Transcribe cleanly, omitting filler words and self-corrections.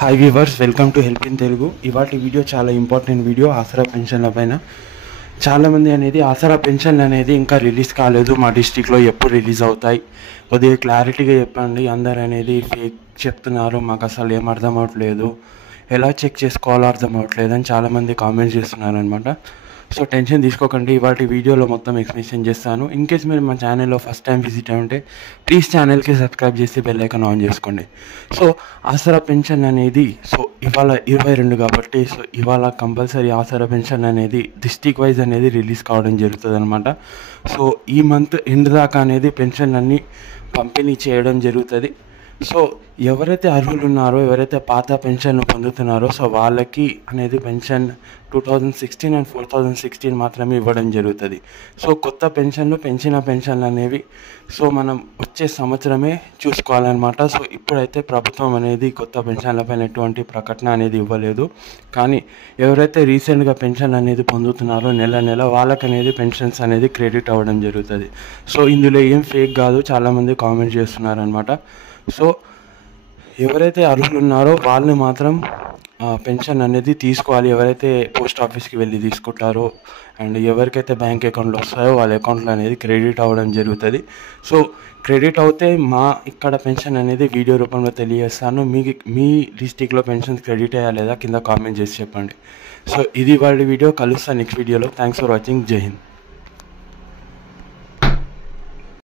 Hi viewers, welcome to help in Telugu. ఇవాటి video చాలా important video ఆసరా పెన్షన్ల పైన. చాలామంది అనేది ఆసరా పెన్షన్లు అనేది ఇంకా రిలీజ్ కాలేదు, మా డిస్టిక్లో ఎప్పుడు రిలీజ్ అవుతాయి, కొద్దిగా క్లారిటీగా చెప్పండి. అందరు అనేది ఫేక్ చెప్తున్నారు, మాకు అసలు ఏం అర్థం అవ్వట్లేదు, ఎలా చెక్ చేసుకోవాలో అర్థం అవ్వట్లేదు అని చాలామంది కామెంట్స్ చేస్తున్నారు అనమాట. సో టెన్షన్ తీసుకోకండి, ఇవాటి వీడియోలో మొత్తం ఎక్స్ప్లెనేషన్ చేస్తాను. ఇన్ కేస్ మీరు మా ఛానల్లో ఫస్ట్ టైం విజిట్ అయి ఉంటే ప్లీజ్ ఛానల్కి సబ్స్క్రైబ్ చేసి బెల్ ఐకాన్ ఆన్ చేసుకోండి. సో ఆసరా పెన్షన్ అనేది ఇవాళ 22 కాబట్టి ఇవాళ కంపల్సరీ ఆసరా పెన్షన్ అనేది డిస్టిక్ వైజ్ అనేది రిలీజ్ కావడం జరుగుతుంది అనమాట. సో ఈ మంత్ ఎండ్ దాకా అనేది పెన్షన్ అన్నీ పంపిణీ చేయడం జరుగుతుంది. సో ఎవరైతే అర్హులు ఉన్నారో, ఎవరైతే పాత పెన్షన్ పొందుతున్నారో వాళ్ళకి అనేది పెన్షన్ 2016 అండ్ 2016 మాత్రమే ఇవ్వడం జరుగుతుంది. సో కొత్త పెంచిన పెన్షన్లు అనేవి మనం వచ్చే సంవత్సరమే చూసుకోవాలన్నమాట. సో ఇప్పుడైతే ప్రభుత్వం అనేది కొత్త పెన్షన్లపైన ఎటువంటి ప్రకటన అనేది ఇవ్వలేదు. కానీ ఎవరైతే రీసెంట్గా పెన్షన్ అనేది పొందుతున్నారో నెల వాళ్ళకి అనేది పెన్షన్స్ అనేది క్రెడిట్ అవ్వడం జరుగుతుంది. సో ఇందులో ఏం ఫేక్ కాదు, చాలామంది కామెంట్ చేస్తున్నారనమాట. సో ఎవరైతే అర్హులు ఉన్నారో వాళ్ళని మాత్రం పెన్షన్ అనేది తీసుకోవాలి. ఎవరైతే పోస్ట్ ఆఫీస్కి వెళ్ళి తీసుకుంటారో అండ్ ఎవరికైతే బ్యాంక్ అకౌంట్లో వస్తాయో వాళ్ళ అకౌంట్లో అనేది క్రెడిట్ అవ్వడం జరుగుతుంది. సో క్రెడిట్ అవుతే ఇక్కడ పెన్షన్ అనేది వీడియో రూపంలో తెలియజేస్తాను. మీ డిస్టిక్లో పెన్షన్ క్రెడిట్ అయ్యా లేదా కింద కామెంట్ చేసి చెప్పండి. సో ఇది వాళ్ళ వీడియో, కలుస్తాను నెక్స్ట్ వీడియోలో. Thanks for watching. జై హింద్.